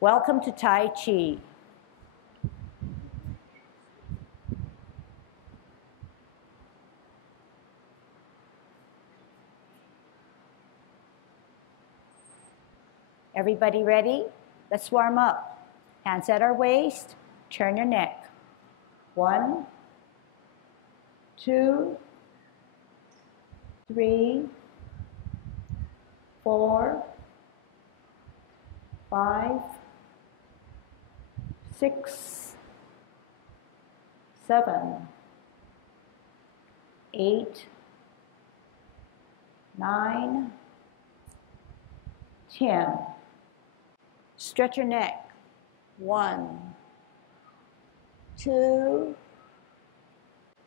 Welcome to Tai Chi. Everybody ready? Let's warm up. Hands at our waist, turn your neck. 1, 2, 3, 4, 5, 6, 7, 8, 9, 10. Stretch your neck. 1, 2,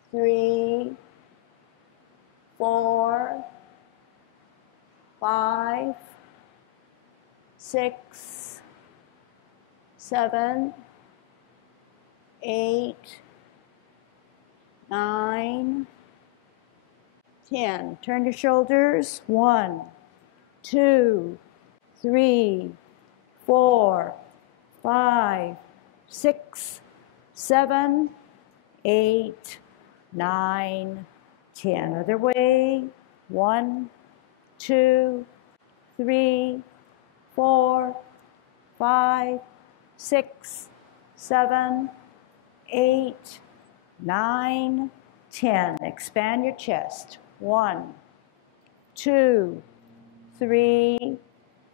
3, 4, 5, 6, 7, 8, 9, 10. Turn your shoulders. 1, 2, 3, 4, 5, 6, 7, 8, 9, 10. Other way. 1, 2, 3, 4, 5, 6, 7, 8, 9, 10. Expand your chest. 1, 2, 3,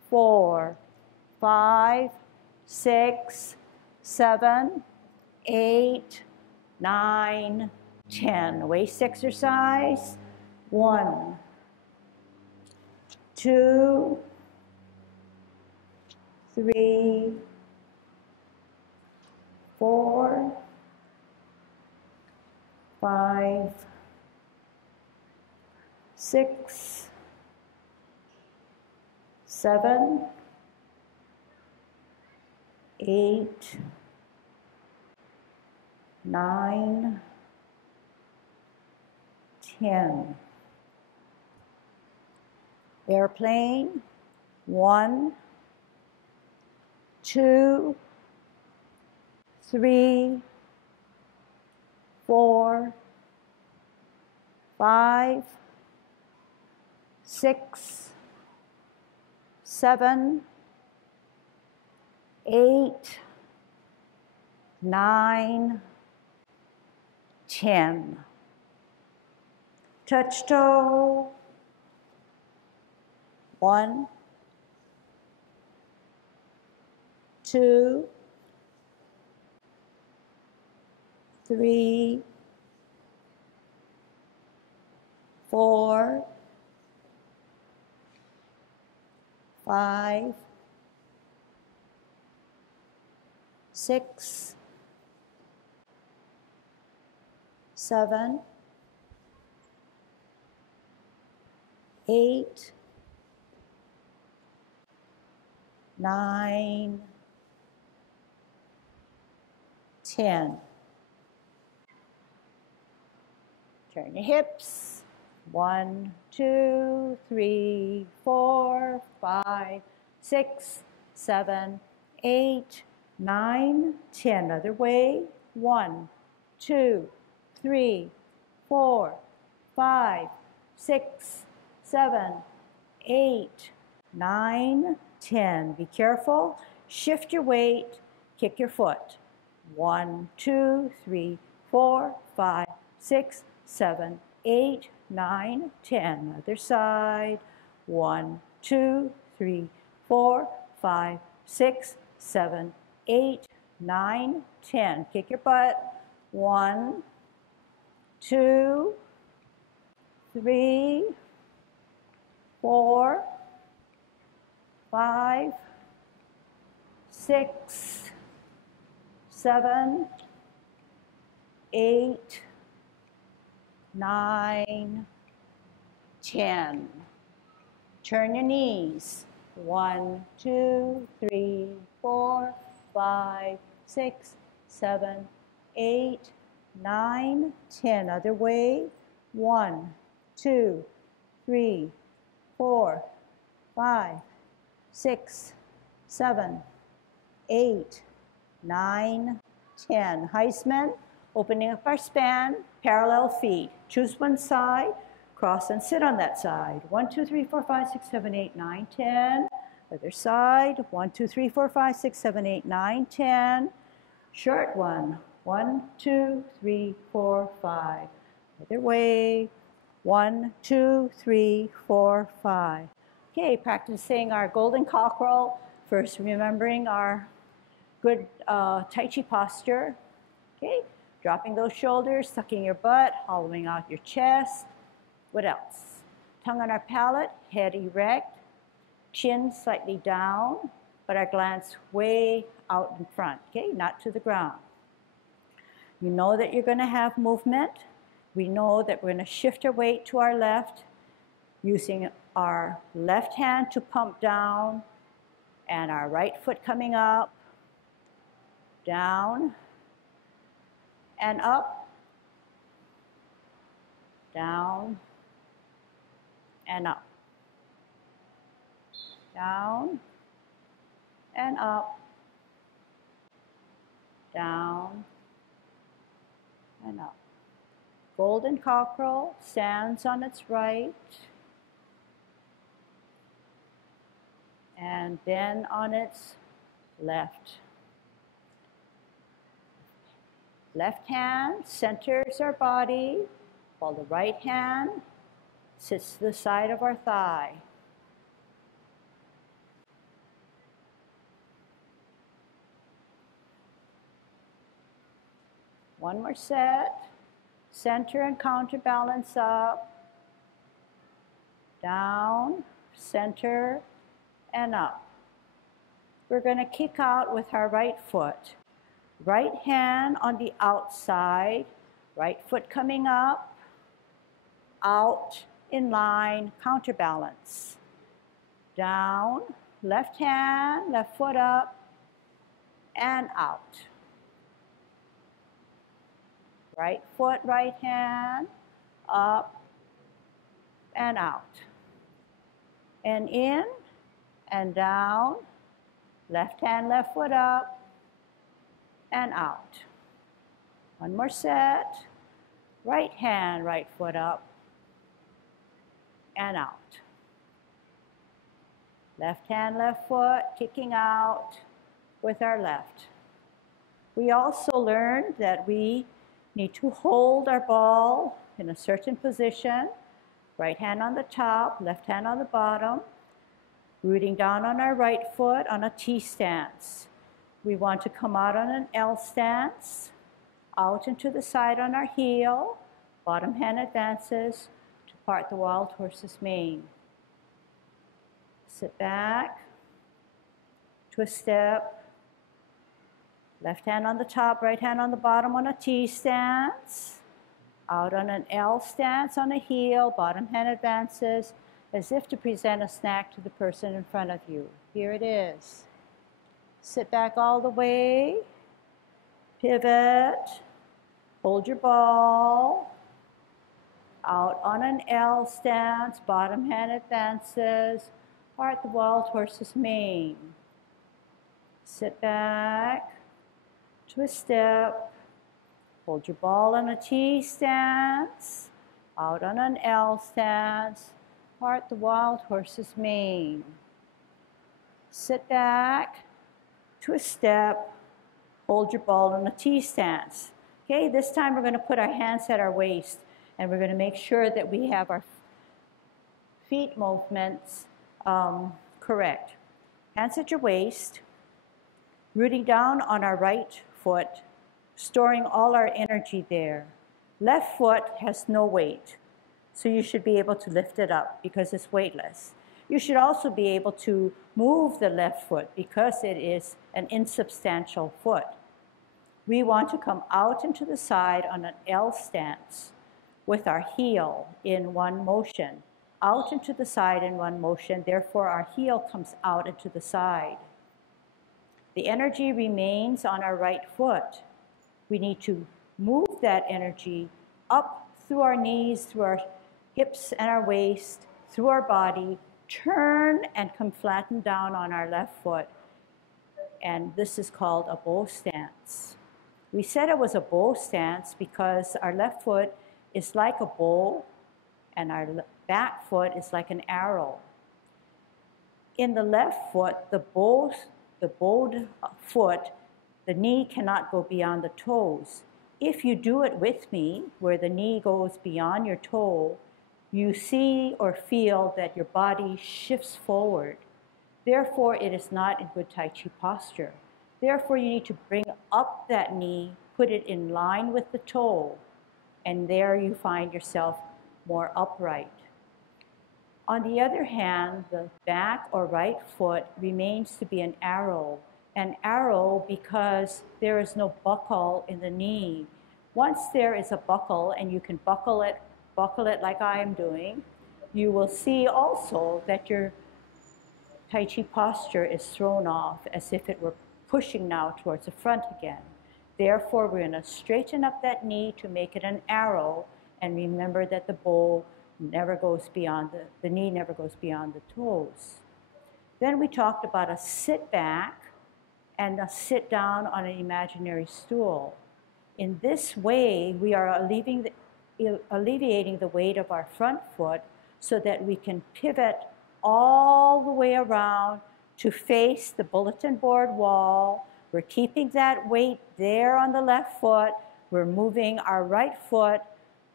4, 5, 6, 7, 8, 9, 10. Waist exercise. 1, 2, 3, 4, 5, 6, 7, 8, 9, 10. Airplane. 1, 2, 3, 4, 5, 6, 7, 8, 9, 10. Touch toe. 1, 2, 3, 4, 5, 6, 7, 8, 9, 10. Turn your hips. 1, 2, 3, 4, 5, 6, 7, 8, 9, 10. Other way. 1, 2, 3, 4, 5, 6, 7, 8, 9, 10. Be careful. Shift your weight. Kick your foot. 1, 2, 3, 4, 5, 6, 7, 8, 9, 10. Other side. 1, 2, 3, 4, 5, 6, 7, 8, 9, 10. Kick your butt. 1, 2, 3, 4, 5, 6, 7, 8, 9, 10. Turn your knees. 1, 2, 3, 4, 5, 6, 7, 8, 9, 10. Other way. 1, 2, 3, 4, 5, 6, 7, 8, 9, 10. Heisman, opening up our span, parallel feet. Choose one side, cross and sit on that side. 1, 2, 3, 4, 5, 6, 7, 8, 9, 10. Other side, 1, 2, 3, 4, 5, 6, 7, 8, 9, 10. Short one, 1, 2, 3, 4, 5. Other way, 1, 2, 3, 4, 5. Okay, practicing our golden cockerel. First, remembering our good Tai Chi posture. Okay, dropping those shoulders, sucking your butt, hollowing out your chest. What else? Tongue on our palate, head erect, chin slightly down, but our glance way out in front, okay, not to the ground. You know that you're going to have movement. We know that we're going to shift our weight to our left, using our left hand to pump down, and our right foot coming up, down, and up, down, and up, down, and up, down, and up. Golden cockerel stands on its right, and then on its left. Left hand centers our body, while the right hand sits to the side of our thigh. One more set. Center and counterbalance up, down, center, and up. We're going to kick out with our right foot. Right hand on the outside, right foot coming up, out, in line, counterbalance. Down, left hand, left foot up, and out. Right foot, right hand, up, and out. And in, and down, left hand, left foot up, and out. One more set. Right hand, right foot up, and out. Left hand, left foot, kicking out with our left. We also learned that we need to hold our ball in a certain position. Right hand on the top, left hand on the bottom. Rooting down on our right foot on a T stance. We want to come out on an L stance, out and to the side on our heel. Bottom hand advances to part the wild horse's mane. Sit back, twist step. Left hand on the top, right hand on the bottom on a T stance. Out on an L stance on a heel, bottom hand advances as if to present a snack to the person in front of you. Here it is. Sit back all the way, pivot, hold your ball. Out on an L stance, bottom hand advances, part the wild horse's mane. Sit back, twist step, hold your ball on a T stance, out on an L stance, part the wild horse's mane. Sit back, twist step, hold your ball on a T stance. Okay, this time we're going to put our hands at our waist, and we're going to make sure that we have our feet movements correct. Hands at your waist, rooting down on our right foot, storing all our energy there. Left foot has no weight, so you should be able to lift it up because it's weightless. You should also be able to move the left foot because it is an insubstantial foot. We want to come out and to the side on an L stance with our heel in one motion. Out and to the side in one motion, therefore our heel comes out and to the side. The energy remains on our right foot. We need to move that energy up through our knees, through our hips and our waist, through our body, turn and come flatten down on our left foot. And this is called a bow stance. We said it was a bow stance because our left foot is like a bow and our back foot is like an arrow. In the left foot, the bowed foot, the knee cannot go beyond the toes. If you do it with me, where the knee goes beyond your toe, you see or feel that your body shifts forward. Therefore, it is not in good Tai Chi posture. Therefore, you need to bring up that knee, put it in line with the toe, and there you find yourself more upright. On the other hand, the back or right foot remains to be an arrow because there is no buckle in the knee. Once there is a buckle and you can buckle it like I am doing, you will see also that your Tai Chi posture is thrown off as if it were pushing now towards the front again. Therefore, we're going to straighten up that knee to make it an arrow, and remember that the bow never goes beyond, the knee never goes beyond the toes. Then we talked about a sit back and a sit down on an imaginary stool. In this way, we are alleviating the weight of our front foot so that we can pivot all the way around to face the bulletin board wall. We're keeping that weight there on the left foot. We're moving our right foot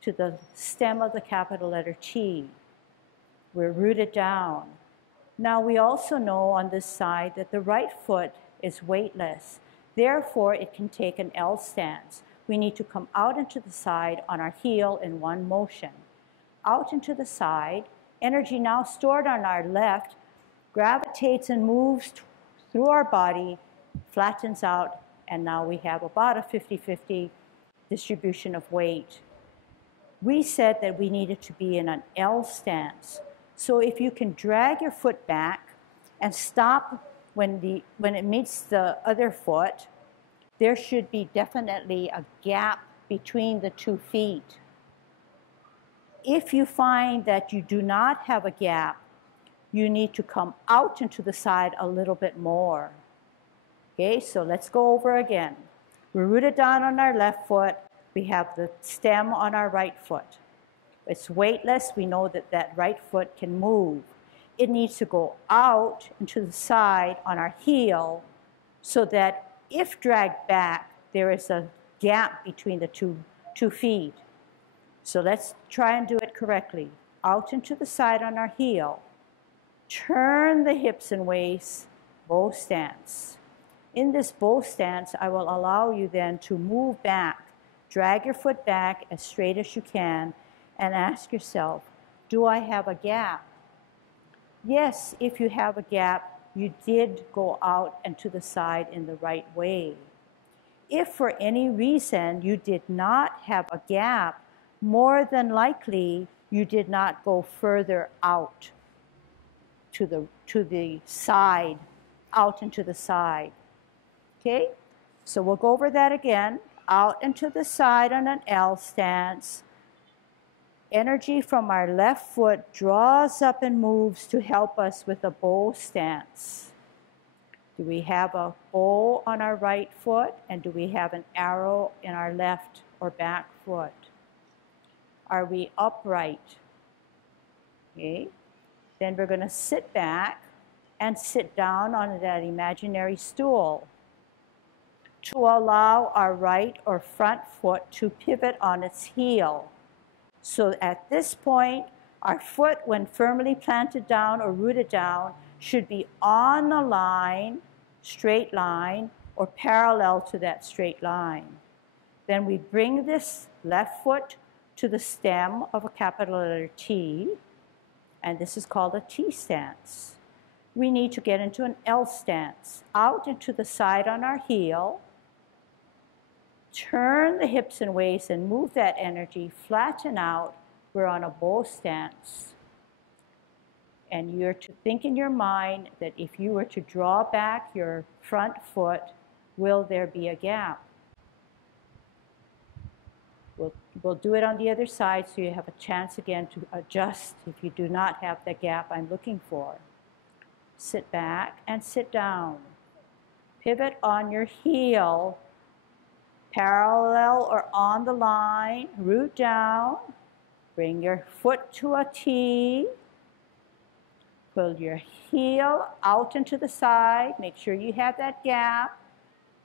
to the stem of the capital letter Chi. We're rooted down. Now we also know on this side that the right foot is weightless. Therefore, it can take an L stance. We need to come out into the side on our heel in one motion. Out into the side, energy now stored on our left gravitates and moves through our body, flattens out, and now we have about a 50-50 distribution of weight. We said that we needed to be in an L stance. So if you can drag your foot back and stop when it meets the other foot, there should be definitely a gap between the 2 feet. If you find that you do not have a gap, you need to come out into the side a little bit more. Okay, so let's go over again. We're rooted down on our left foot. We have the stem on our right foot. It's weightless. We know that that right foot can move. It needs to go out into the side on our heel so that if dragged back, there is a gap between the two feet. So let's try and do it correctly. Out into the side on our heel. Turn the hips and waist, bow stance. In this bow stance, I will allow you then to move back. Drag your foot back as straight as you can and ask yourself, do I have a gap? Yes, if you have a gap, you did go out and to the side in the right way. If for any reason you did not have a gap, more than likely you did not go further out to the side, out and to the side. Okay, so we'll go over that again. Out and to the side on an L stance. Energy from our left foot draws up and moves to help us with a bow stance. Do we have a bow on our right foot? And do we have an arrow in our left or back foot? Are we upright? Okay. Then we're going to sit back and sit down on that imaginary stool to allow our right or front foot to pivot on its heel. So at this point, our foot, when firmly planted down or rooted down, should be on the line, straight line, or parallel to that straight line. Then we bring this left foot to the stem of a capital letter T, and this is called a T stance. We need to get into an L stance, out and to the side on our heel, turn the hips and waist and move that energy, flatten out. We're on a bow stance. And you're to think in your mind that if you were to draw back your front foot, will there be a gap? We'll do it on the other side so you have a chance again to adjust if you do not have the gap I'm looking for. Sit back and sit down. Pivot on your heel, parallel or on the line, root down, bring your foot to a T, pull your heel out into the side, make sure you have that gap,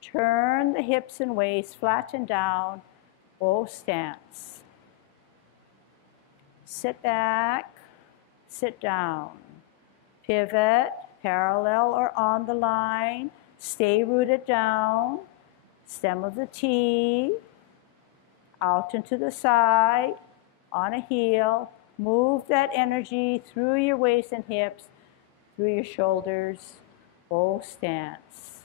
turn the hips and waist, flatten down, bow stance. Sit back, sit down, pivot, parallel or on the line, stay rooted down, stem of the T, out into the side, on a heel, move that energy through your waist and hips, through your shoulders, bow stance.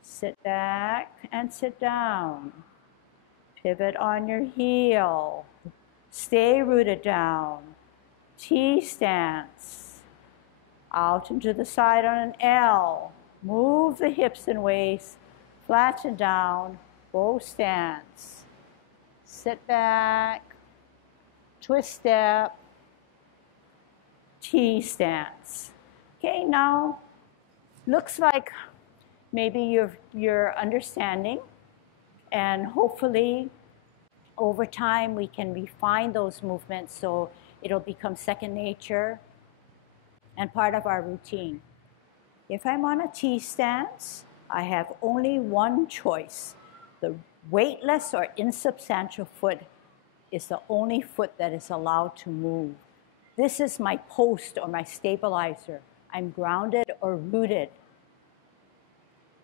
Sit back and sit down. Pivot on your heel, stay rooted down, T stance, out into the side on an L, move the hips and waist, flatten down, bow stance. Sit back, twist step, T stance. Okay, now looks like maybe you're understanding, and hopefully over time we can refine those movements so it'll become second nature and part of our routine. If I'm on a T stance, I have only one choice. The weightless or insubstantial foot is the only foot that is allowed to move. This is my post or my stabilizer. I'm grounded or rooted.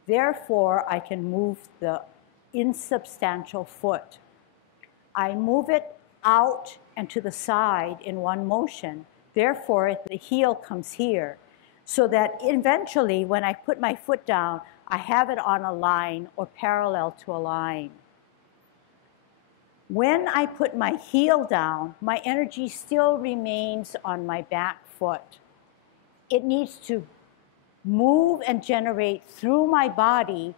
Therefore, I can move the insubstantial foot. I move it out and to the side in one motion. Therefore, the heel comes here, so that eventually when I put my foot down, I have it on a line or parallel to a line. When I put my heel down, my energy still remains on my back foot. It needs to move and generate through my body,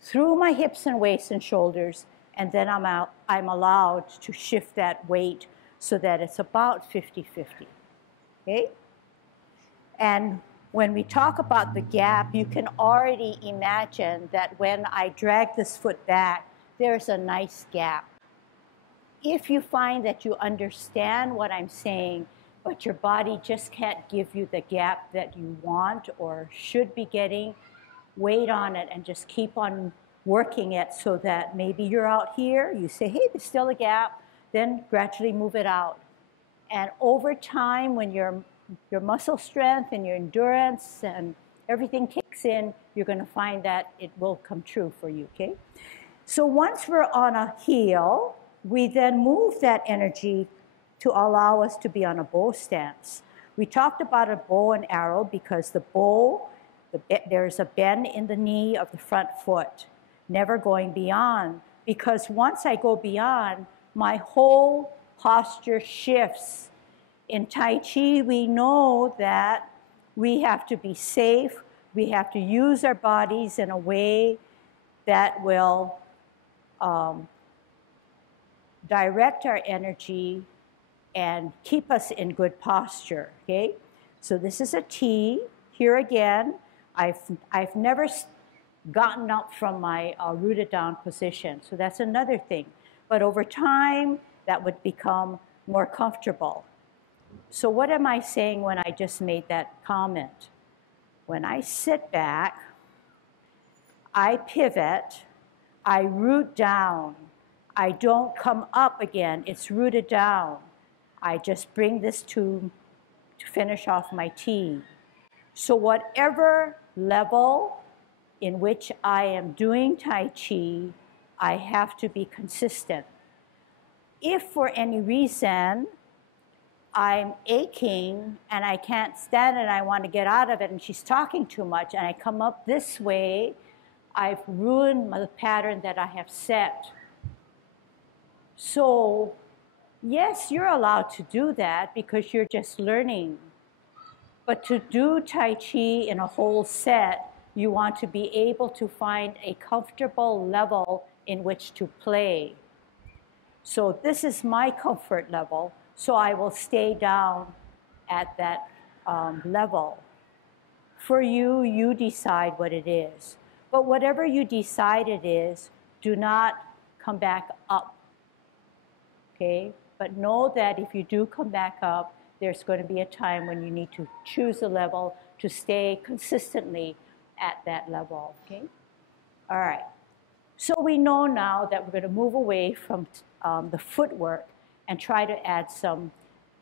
through my hips and waist and shoulders, and then I'm allowed to shift that weight so that it's about 50-50, okay? And when we talk about the gap, you can already imagine that when I drag this foot back, there's a nice gap. If you find that you understand what I'm saying, but your body just can't give you the gap that you want or should be getting, wait on it and just keep on working it so that maybe you're out here, you say, hey, there's still a gap, then gradually move it out. And over time, when your muscle strength and your endurance and everything kicks in, you're going to find that it will come true for you, okay? So once we're on a heel, we then move that energy to allow us to be on a bow stance. We talked about a bow and arrow because the bow, there's a bend in the knee of the front foot, never going beyond, because once I go beyond, my whole posture shifts. In Tai Chi, we know that we have to be safe, we have to use our bodies in a way that will direct our energy and keep us in good posture, okay? So this is a T. Here again, I've never gotten up from my rooted down position, so that's another thing. But over time, that would become more comfortable. So what am I saying when I just made that comment? When I sit back, I pivot, I root down. I don't come up again, it's rooted down. I just bring this to finish off my T. So whatever level in which I am doing Tai Chi, I have to be consistent. If for any reason I'm aching and I can't stand it and I want to get out of it and she's talking too much and I come up this way, I've ruined the pattern that I have set. So yes, you're allowed to do that because you're just learning. But to do Tai Chi in a whole set, you want to be able to find a comfortable level in which to play. So this is my comfort level, so I will stay down at that level. For you, you decide what it is. But whatever you decide it is, do not come back up, okay? But know that if you do come back up, there's going to be a time when you need to choose a level to stay consistently at that level, okay? All right. So we know now that we're going to move away from the footwork and try to add some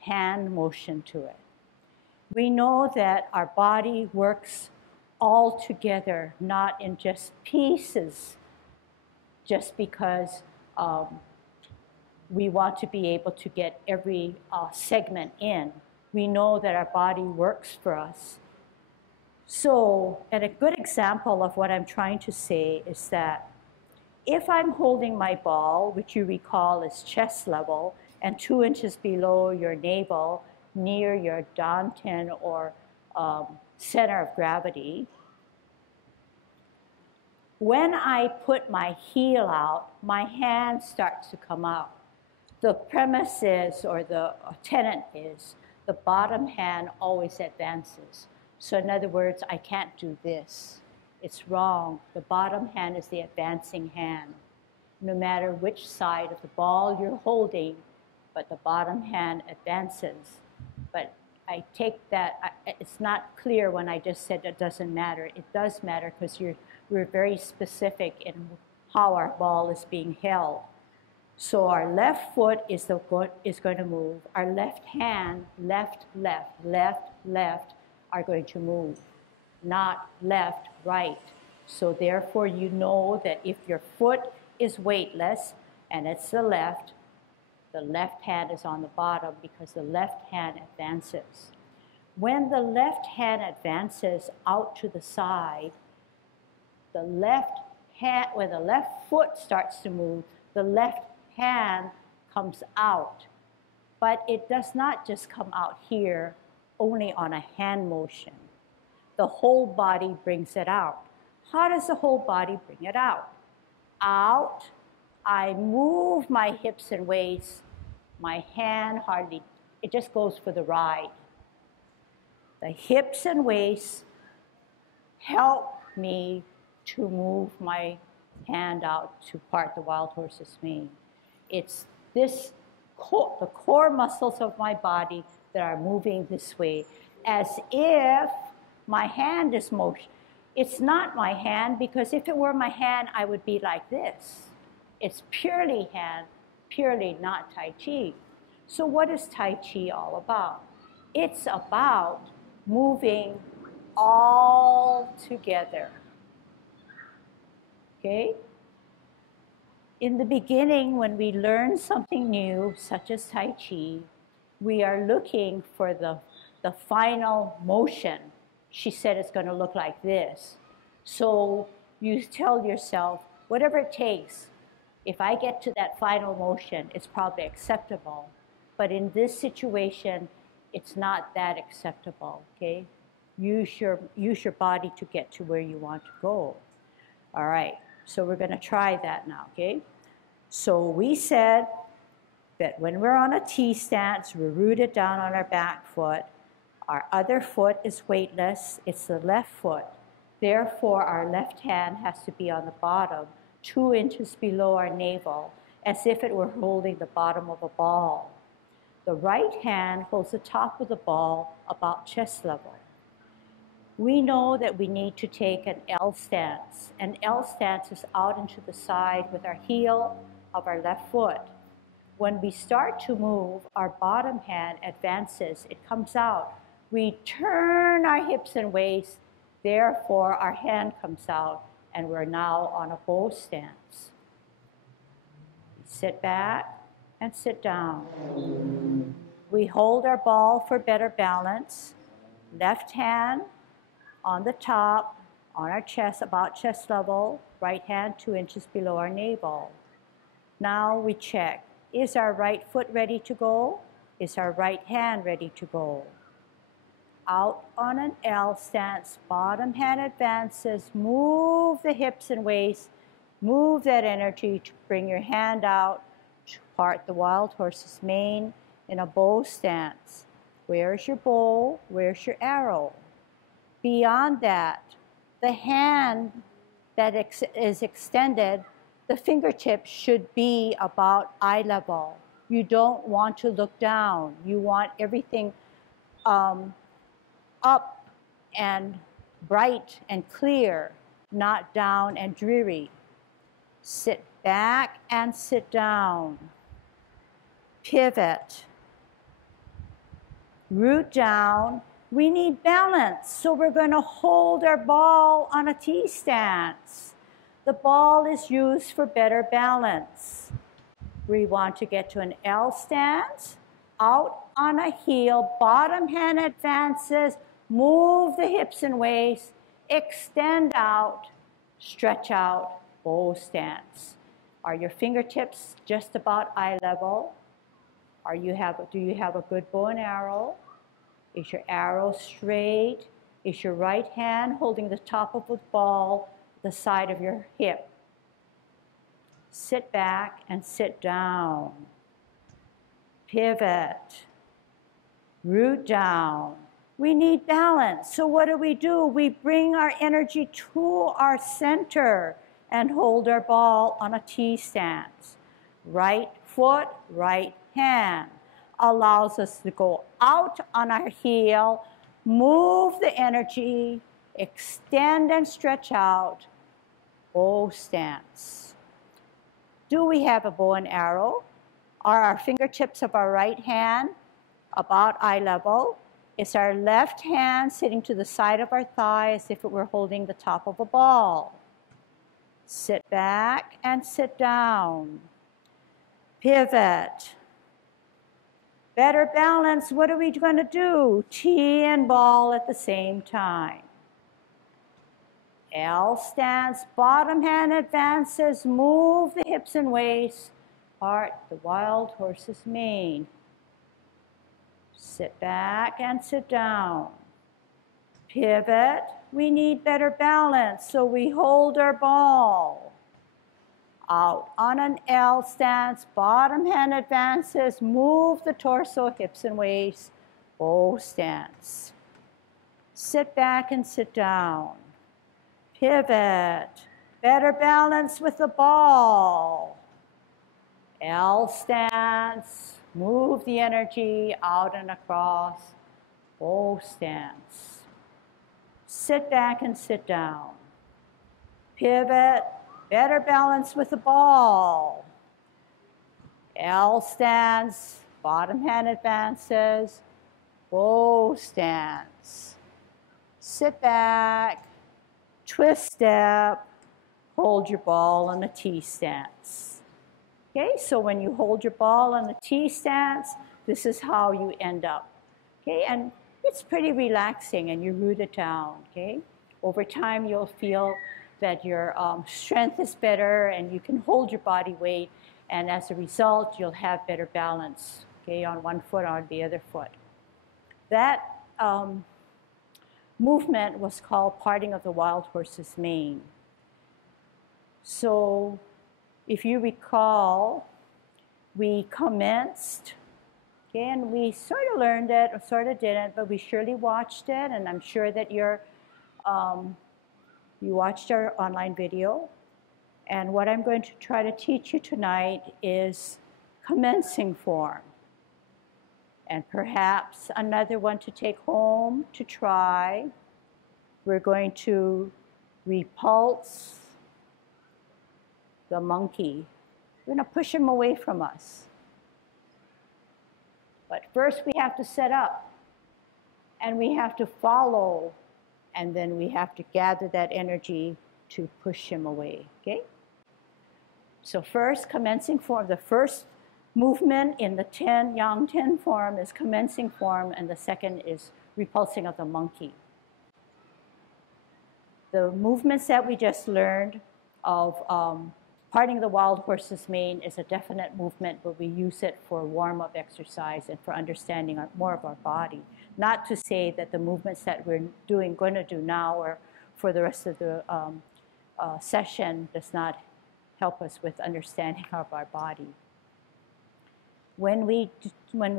hand motion to it. We know that our body works all together, not in just pieces, just because we want to be able to get every segment in. We know that our body works for us. So, and a good example of what I'm trying to say is that if I'm holding my ball, which you recall is chest level, and 2 inches below your navel, near your dantian or center of gravity, when I put my heel out, my hand starts to come out. The premise is, or the tenet is, the bottom hand always advances. So in other words, I can't do this. It's wrong. The bottom hand is the advancing hand. No matter which side of the ball you're holding, but the bottom hand advances. But I take that, it's not clear when I just said it doesn't matter. It does matter because we're very specific in how our ball is being held. So our left foot is going to move. Our left hand, left, left, left, left, are going to move, not left, right. So therefore, you know that if your foot is weightless and it's the left hand is on the bottom because the left hand advances. When the left hand advances out to the side, when the left foot starts to move, the left hand comes out. But it does not just come out here only on a hand motion. The whole body brings it out. How does the whole body bring it out? Out, I move my hips and waist. My hand hardly, it just goes for the ride. The hips and waist help me to move my hand out to part the wild horse's mane. It's this the core muscles of my body that are moving this way, as if my hand is motion. It's not my hand, because if it were my hand, I would be like this. It's purely hand, purely not Tai Chi. So what is Tai Chi all about? It's about moving all together. Okay? In the beginning, when we learn something new, such as Tai Chi, we are looking for the final motion. She said it's going to look like this. So you tell yourself, whatever it takes, if I get to that final motion, it's probably acceptable. But in this situation, it's not that acceptable, okay? Use your body to get to where you want to go. All right, so we're going to try that now, okay? So we said that when we're on a T stance, we're rooted down on our back foot. Our other foot is weightless. It's the left foot. Therefore, our left hand has to be on the bottom, 2 inches below our navel, as if it were holding the bottom of a ball. The right hand holds the top of the ball about chest level. We know that we need to take an L stance. An L stance is out into the side with our heel of our left foot. When we start to move, our bottom hand advances. It comes out. We turn our hips and waist. Therefore, our hand comes out, and we're now on a bow stance. Sit back and sit down. We hold our ball for better balance. Left hand on the top, on our chest, about chest level. Right hand 2 inches below our navel. Now we check. Is our right foot ready to go? Is our right hand ready to go? Out on an L stance, bottom hand advances, move the hips and waist, move that energy to bring your hand out to part the wild horse's mane in a bow stance. Where's your bow? Where's your arrow? Beyond that, the hand that is extended, the fingertips should be about eye level. You don't want to look down. You want everything up and bright and clear, not down and dreary. Sit back and sit down. Pivot. Root down. We need balance, so we're going to hold our ball on a T stance. The ball is used for better balance. We want to get to an L stance, out on a heel, bottom hand advances, move the hips and waist, extend out, stretch out, bow stance. Are your fingertips just about eye level? Do you have a good bow and arrow? Is your arrow straight? Is your right hand holding the top of the ball, the side of your hip? Sit back and sit down. Pivot. Root down. We need balance. So what do? We bring our energy to our center and hold our ball on a T stance. Right foot, right hand allows us to go out on our heel, move the energy, extend and stretch out, bow stance. Do we have a bow and arrow? Are our fingertips of our right hand about eye level? Is our left hand sitting to the side of our thigh as if it were holding the top of a ball? Sit back and sit down. Pivot. Better balance, what are we going to do? T and ball at the same time. L stance, bottom hand advances, move the hips and waist, part the wild horse's mane. Sit back and sit down. Pivot, we need better balance, so we hold our ball. Out on an L stance, bottom hand advances, move the torso, hips and waist, bow stance. Sit back and sit down. Pivot, better balance with the ball. L stance, move the energy out and across, bow stance. Sit back and sit down. Pivot, better balance with the ball. L stance, bottom hand advances, bow stance. Sit back, twist step, hold your ball on a T stance. Okay, so when you hold your ball on the T stance, this is how you end up. Okay, and it's pretty relaxing and you root it down, okay? Over time, you'll feel that your strength is better and you can hold your body weight, and as a result, you'll have better balance, okay, on one foot or on the other foot. That movement was called parting of the wild horse's mane. So if you recall, we commenced, okay, and we sort of learned it or sort of didn't, but we surely watched it, and I'm sure that you watched our online video. And what I'm going to try to teach you tonight is commencing form. And perhaps another one to take home to try. We're going to repulse the monkey. We're going to push him away from us. But first we have to set up, and we have to follow, and then we have to gather that energy to push him away, okay? So first, commencing form. The first movement in the Yang Tai form is commencing form, and the second is repulsing of the monkey. The movements that we just learned of parting the wild horse's mane is a definite movement, but we use it for warm-up exercise and for understanding more of our body. Not to say that the movements that we're going to do now or for the rest of the session does not help us with understanding of our body. When we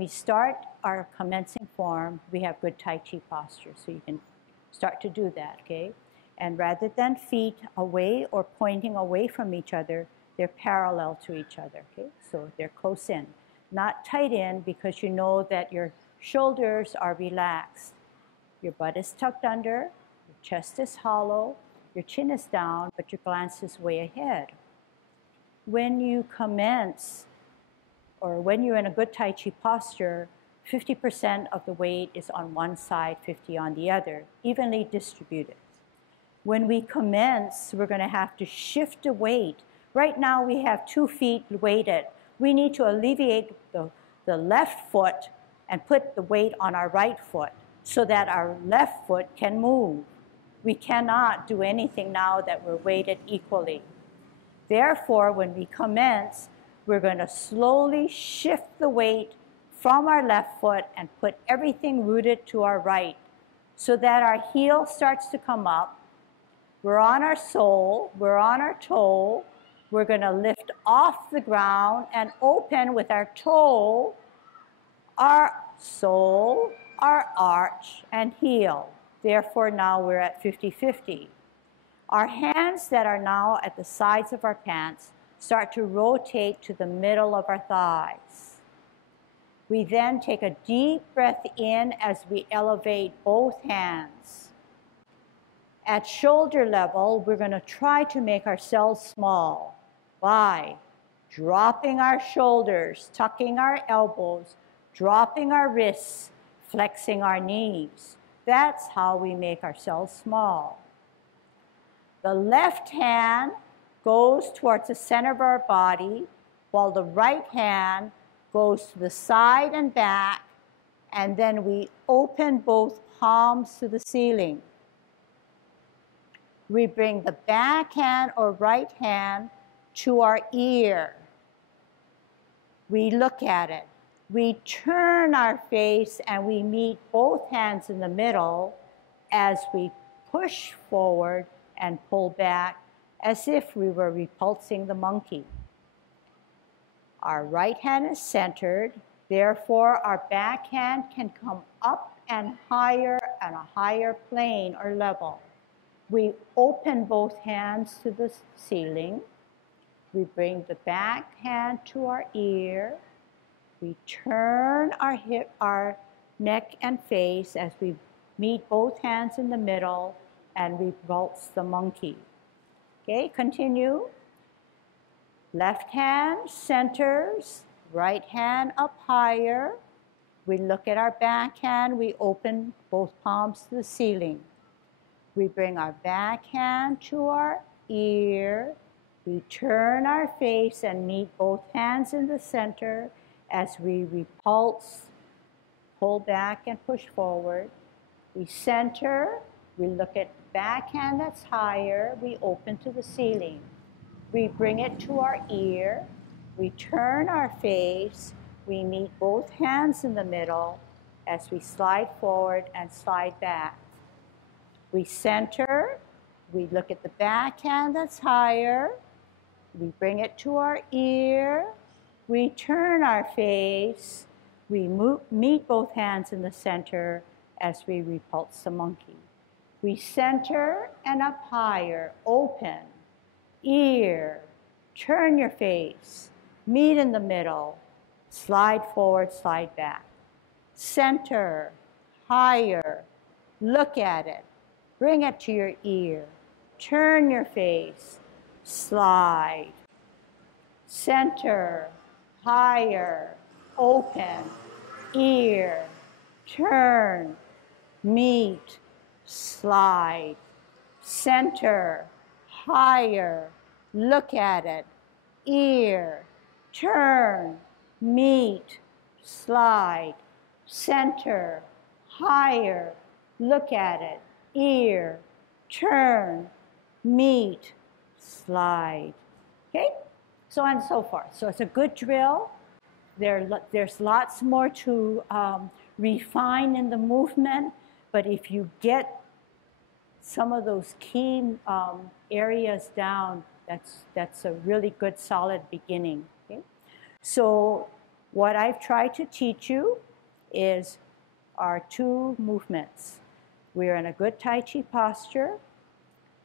start our commencing form, we have good Tai Chi posture, so you can start to do that, okay? And rather than feet away or pointing away from each other, they're parallel to each other, okay? So they're close in. Not tight in because you know that your shoulders are relaxed. Your butt is tucked under, your chest is hollow, your chin is down, but your glance is way ahead. When you commence, or when you're in a good Tai Chi posture, 50% of the weight is on one side, 50 on the other, evenly distributed. When we commence, we're going to have to shift the weight. Right now we have 2 feet weighted. We need to alleviate the left foot and put the weight on our right foot so that our left foot can move. We cannot do anything now that we're weighted equally. Therefore, when we commence, we're going to slowly shift the weight from our left foot and put everything rooted to our right so that our heel starts to come up. We're on our sole, we're on our toe. We're going to lift off the ground and open with our toe, our sole, our arch, and heel. Therefore, now we're at 50-50. Our hands that are now at the sides of our pants start to rotate to the middle of our thighs. We then take a deep breath in as we elevate both hands. At shoulder level, we're going to try to make ourselves small by dropping our shoulders, tucking our elbows, dropping our wrists, flexing our knees. That's how we make ourselves small. The left hand goes towards the center of our body, while the right hand goes to the side and back, and then we open both palms to the ceiling. We bring the back hand or right hand to our ear. We look at it. We turn our face and we meet both hands in the middle as we push forward and pull back as if we were repulsing the monkey. Our right hand is centered, therefore our back hand can come up and higher on a higher plane or level. We open both hands to the ceiling. We bring the back hand to our ear. We turn our neck and face as we meet both hands in the middle and repulse the monkey. Okay, continue. Left hand centers, right hand up higher. We look at our back hand, we open both palms to the ceiling. We bring our back hand to our ear. We turn our face and meet both hands in the center as we repulse, pull back and push forward. We center, we look at the back hand that's higher, we open to the ceiling. We bring it to our ear, we turn our face, we meet both hands in the middle as we slide forward and slide back. We center, we look at the back hand that's higher, we bring it to our ear, we turn our face, we meet both hands in the center as we repulse the monkey. We center and up higher, open, ear, turn your face, meet in the middle, slide forward, slide back. Center, higher, look at it, bring it to your ear, turn your face, slide. Center, higher, open, ear, turn, meet, slide. Center, higher, look at it, ear, turn, meet, slide. Center, higher, look at it, ear, turn, meet, slide. Okay? So on and so forth. So it's a good drill. There's lots more to refine in the movement, but if you get some of those key areas down, that's a really good solid beginning. Okay? So what I've tried to teach you is our 2 movements. We're in a good Tai Chi posture.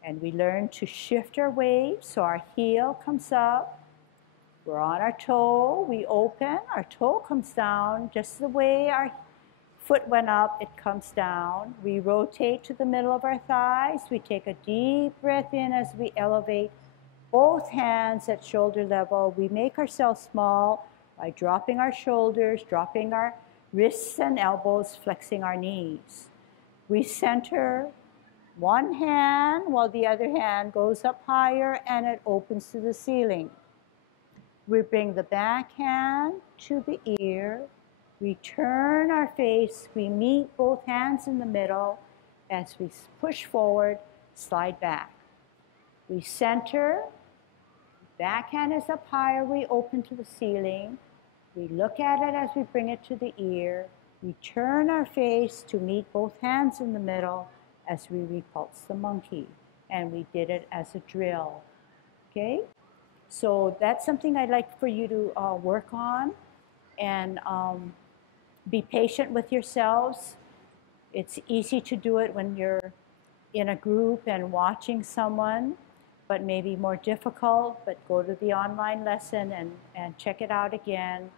And we learn to shift our weight so our heel comes up. We're on our toe, we open, our toe comes down just the way our foot went up, it comes down. We rotate to the middle of our thighs. We take a deep breath in as we elevate both hands at shoulder level. We make ourselves small by dropping our shoulders, dropping our wrists and elbows, flexing our knees. We center one hand while the other hand goes up higher and it opens to the ceiling. We bring the back hand to the ear. We turn our face. We meet both hands in the middle. As we push forward, slide back. We center. Back hand is up higher. We open to the ceiling. We look at it as we bring it to the ear. We turn our face to meet both hands in the middle as we repulse the monkey. And we did it as a drill. Okay? So that's something I'd like for you to work on, and be patient with yourselves. It's easy to do it when you're in a group and watching someone, but maybe more difficult. But go to the online lesson and check it out again.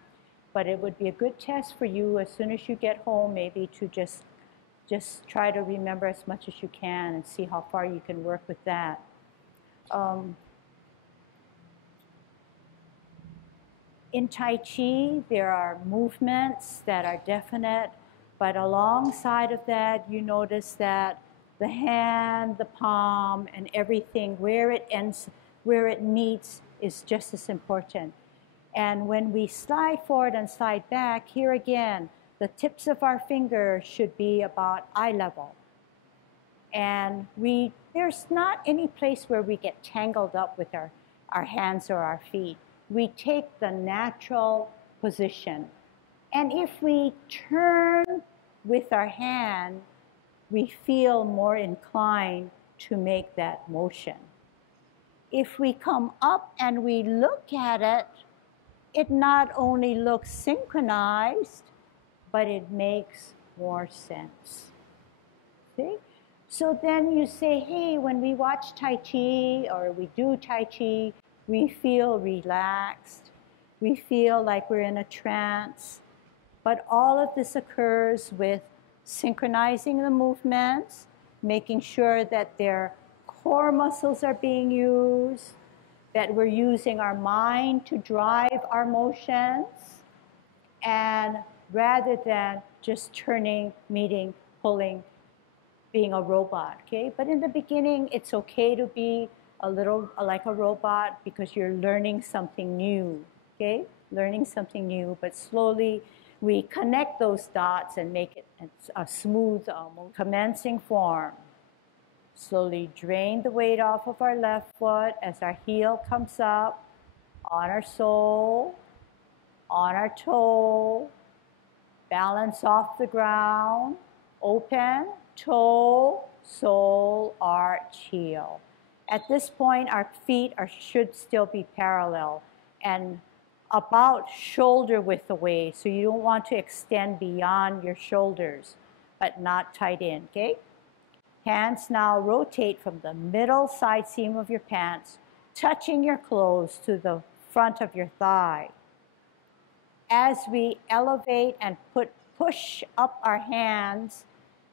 But it would be a good test for you as soon as you get home, maybe to just try to remember as much as you can and see how far you can work with that. In Tai Chi, there are movements that are definite, but alongside of that, you notice that the hand, the palm, and everything, where it ends, where it meets, is just as important. And when we slide forward and slide back, here again, the tips of our fingers should be about eye level. And there's not any place where we get tangled up with our hands or our feet. We take the natural position. And if we turn with our hand, we feel more inclined to make that motion. If we come up and we look at it, it not only looks synchronized, but it makes more sense. See? So then you say, hey, when we watch Tai Chi or we do Tai Chi, we feel relaxed. We feel like we're in a trance. But all of this occurs with synchronizing the movements, making sure that their core muscles are being used, that we're using our mind to drive our motions, and rather than just turning, meeting, pulling, being a robot, okay? But in the beginning, it's okay to be a little like a robot because you're learning something new, okay? Learning something new, but slowly we connect those dots and make it a smooth, commencing form. Slowly drain the weight off of our left foot as our heel comes up on our sole, on our toe, balance off the ground, open, toe, sole, arch, heel. At this point, our feet should still be parallel and about shoulder width away, so you don't want to extend beyond your shoulders, but not tight in, okay? Hands now rotate from the middle side seam of your pants, touching your clothes to the front of your thigh. As we elevate and push up our hands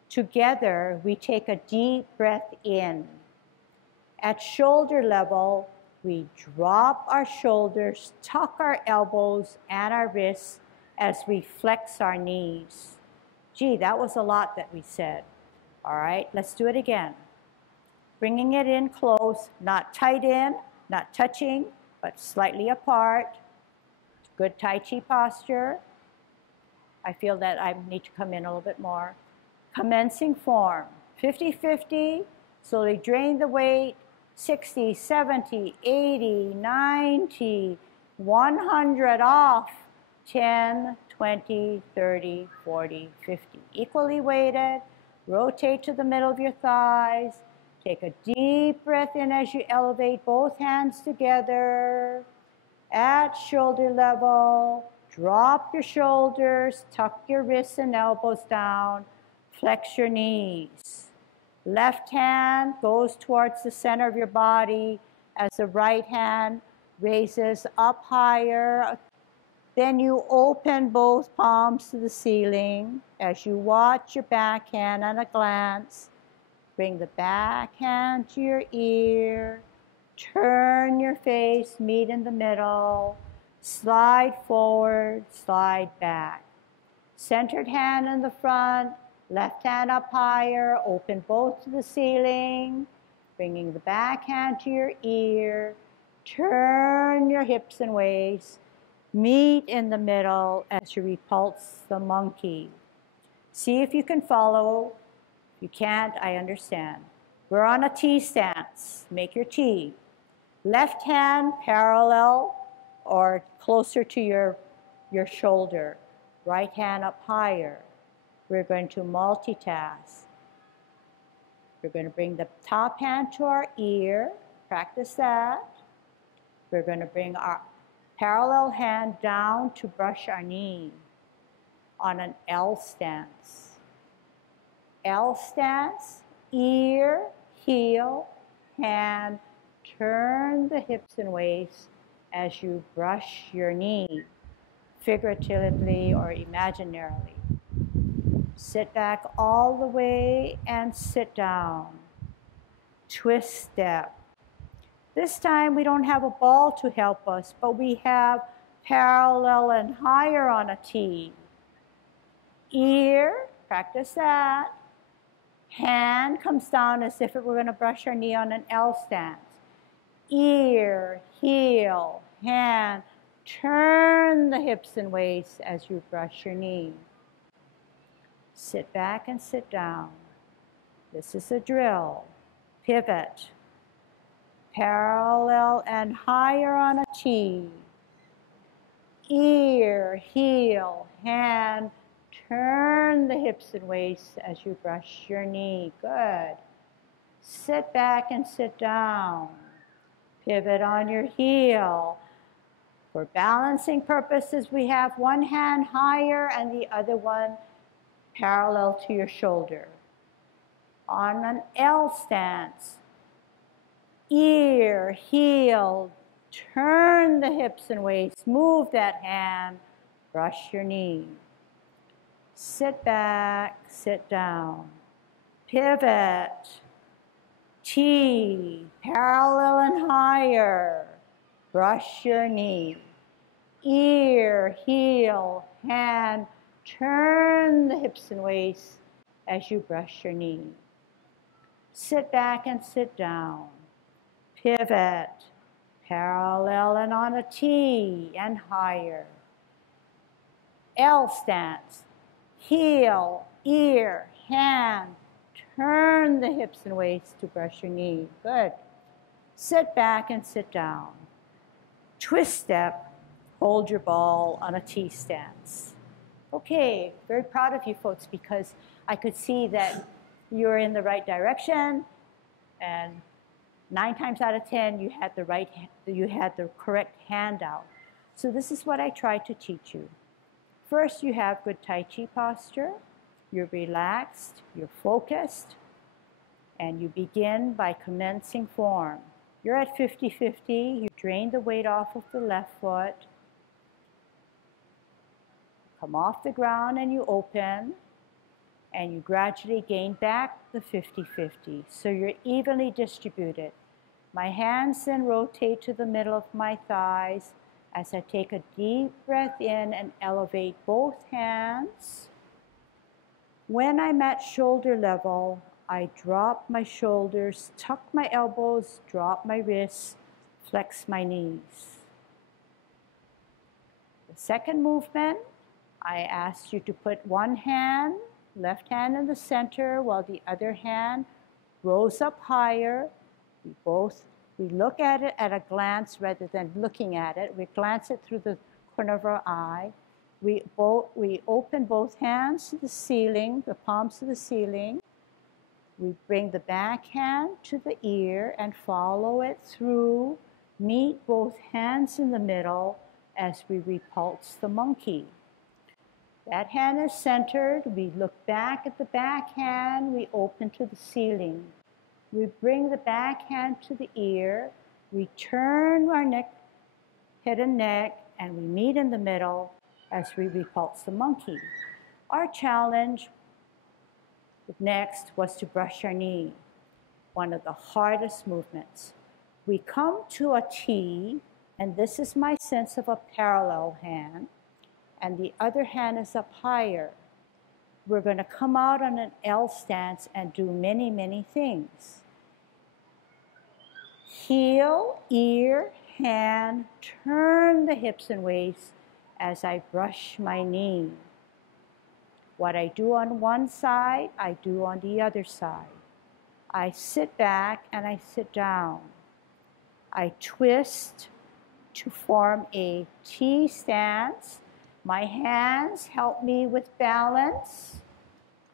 together, we take a deep breath in. At shoulder level, we drop our shoulders, tuck our elbows and our wrists as we flex our knees. Gee, that was a lot that we said. All right, let's do it again. Bringing it in close, not tight in, not touching, but slightly apart. Good Tai Chi posture. I feel that I need to come in a little bit more. Commencing form, 50-50, slowly drain the weight, 60, 70, 80, 90, 100 off, 10, 20, 30, 40, 50. Equally weighted. Rotate to the middle of your thighs. Take a deep breath in as you elevate both hands together. At shoulder level, drop your shoulders, tuck your wrists and elbows down, flex your knees. Left hand goes towards the center of your body as the right hand raises up higher. Then you open both palms to the ceiling as you watch your backhand at a glance. Bring the backhand to your ear. Turn your face, meet in the middle. Slide forward, slide back. Centered hand in the front, left hand up higher, open both to the ceiling. Bringing the backhand to your ear. Turn your hips and waist. Meet in the middle as you repulse the monkey. See if you can follow. If you can't, I understand. We're on a T stance. Make your T. Left hand parallel or closer to your shoulder. Right hand up higher. We're going to multitask. We're going to bring the top hand to our ear. Practice that. We're going to bring our parallel hand down to brush our knee on an L stance. L stance, ear, heel, hand, turn the hips and waist as you brush your knee, figuratively or imaginarily. Sit back all the way and sit down. Twist step. This time we don't have a ball to help us, but we have parallel and higher on a T. Ear, practice that. Hand comes down as if it were going to brush our knee on an L stance. Ear, heel, hand, turn the hips and waist as you brush your knee. Sit back and sit down. This is a drill. Pivot. Parallel and higher on a T. Ear, heel, hand, turn the hips and waist as you brush your knee. Good. Sit back and sit down. Pivot on your heel. For balancing purposes, we have one hand higher and the other one parallel to your shoulder. On an L stance, ear, heel, turn the hips and waist, move that hand, brush your knee. Sit back, sit down. Pivot. T, parallel and higher. Brush your knee. Ear, heel, hand, turn the hips and waist as you brush your knee. Sit back and sit down. Pivot, parallel and on a T and higher. L stance, heel, ear, hand, turn the hips and waist to brush your knee. Good. Sit back and sit down. Twist step, hold your ball on a T stance. Okay, very proud of you folks because I could see that you're in the right direction and 9 times out of 10 you had the correct hand out. So this is what I try to teach you. First, you have good Tai Chi posture. You're relaxed, you're focused, and you begin by commencing form. You're at 50-50. You drain the weight off of the left foot. Come off the ground and you open, and you gradually gain back the 50-50. So you're evenly distributed. My hands then rotate to the middle of my thighs as I take a deep breath in and elevate both hands. When I'm at shoulder level, I drop my shoulders, tuck my elbows, drop my wrists, flex my knees. The second movement, I ask you to put one hand, left hand in the center, while the other hand rose up higher. We look at it at a glance rather than looking at it. We glance it through the corner of our eye. We open both hands to the ceiling, the palms to the ceiling. We bring the back hand to the ear and follow it through. Meet both hands in the middle as we repulse the monkey. That hand is centered. We look back at the back hand. We open to the ceiling. We bring the back hand to the ear. We turn our neck, head and neck, and we meet in the middle as we repulse the monkey. Our challenge next was to brush our knee, one of the hardest movements. We come to a T, and this is my sense of a parallel hand, and the other hand is up higher. We're going to come out on an L stance and do many, many things. Heel, ear, hand, turn the hips and waist as I brush my knee. What I do on one side, I do on the other side. I sit back and I sit down. I twist to form a T stance. My hands help me with balance.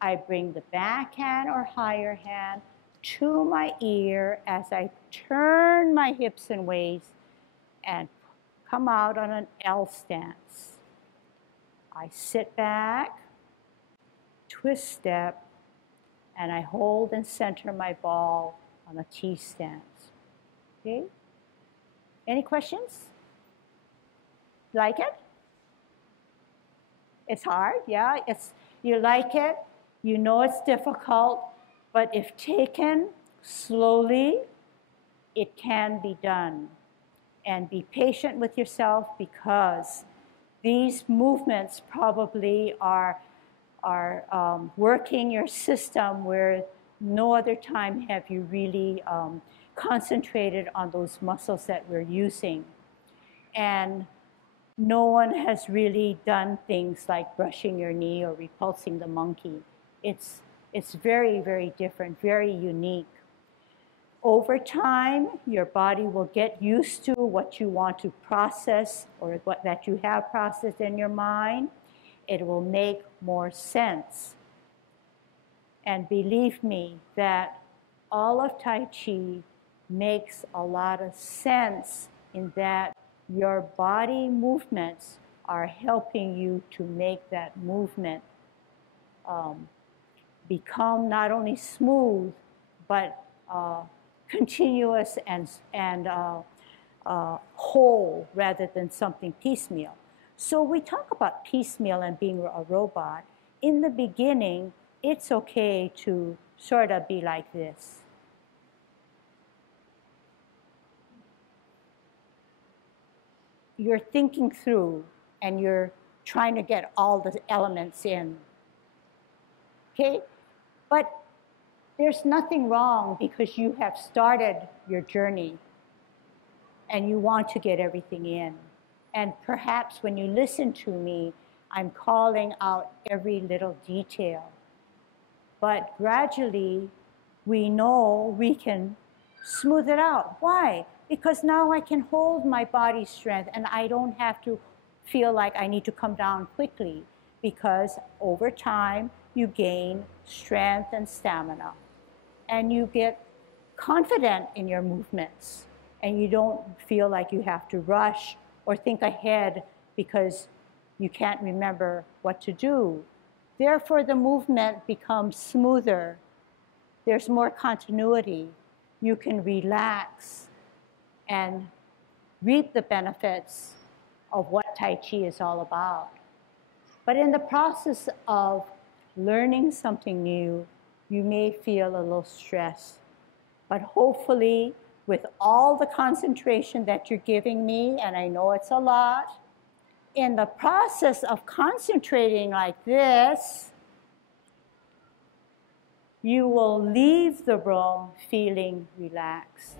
I bring the back hand or higher hand to my ear as I turn my hips and waist and come out on an L stance. I sit back, twist step, and I hold and center my ball on a T stance. Okay? Any questions? Like it? It's hard, yeah. You like it, you know it's difficult, but if taken slowly, it can be done. And be patient with yourself because these movements probably are working your system where no other time have you really concentrated on those muscles that we're using. And no one has really done things like brushing your knee or repulsing the monkey. It's very, very different, very unique. Over time, your body will get used to what you want to process or what that you have processed in your mind. It will make more sense. And believe me that all of Tai Chi makes a lot of sense in that your body movements are helping you to make that movement become not only smooth, but continuous and whole rather than something piecemeal. So we talk about piecemeal and being a robot. In the beginning, it's okay to sort of be like this. You're thinking through and you're trying to get all the elements in. Okay? But there's nothing wrong because you have started your journey and you want to get everything in. And perhaps when you listen to me, I'm calling out every little detail. But gradually, we know we can smooth it out. Why? Because now I can hold my body's strength and I don't have to feel like I need to come down quickly because over time, you gain strength and stamina. And you get confident in your movements. And you don't feel like you have to rush or think ahead because you can't remember what to do. Therefore, the movement becomes smoother. There's more continuity. You can relax and reap the benefits of what Tai Chi is all about. But in the process of learning something new, you may feel a little stressed. But hopefully, with all the concentration that you're giving me, and I know it's a lot, in the process of concentrating like this, you will leave the room feeling relaxed.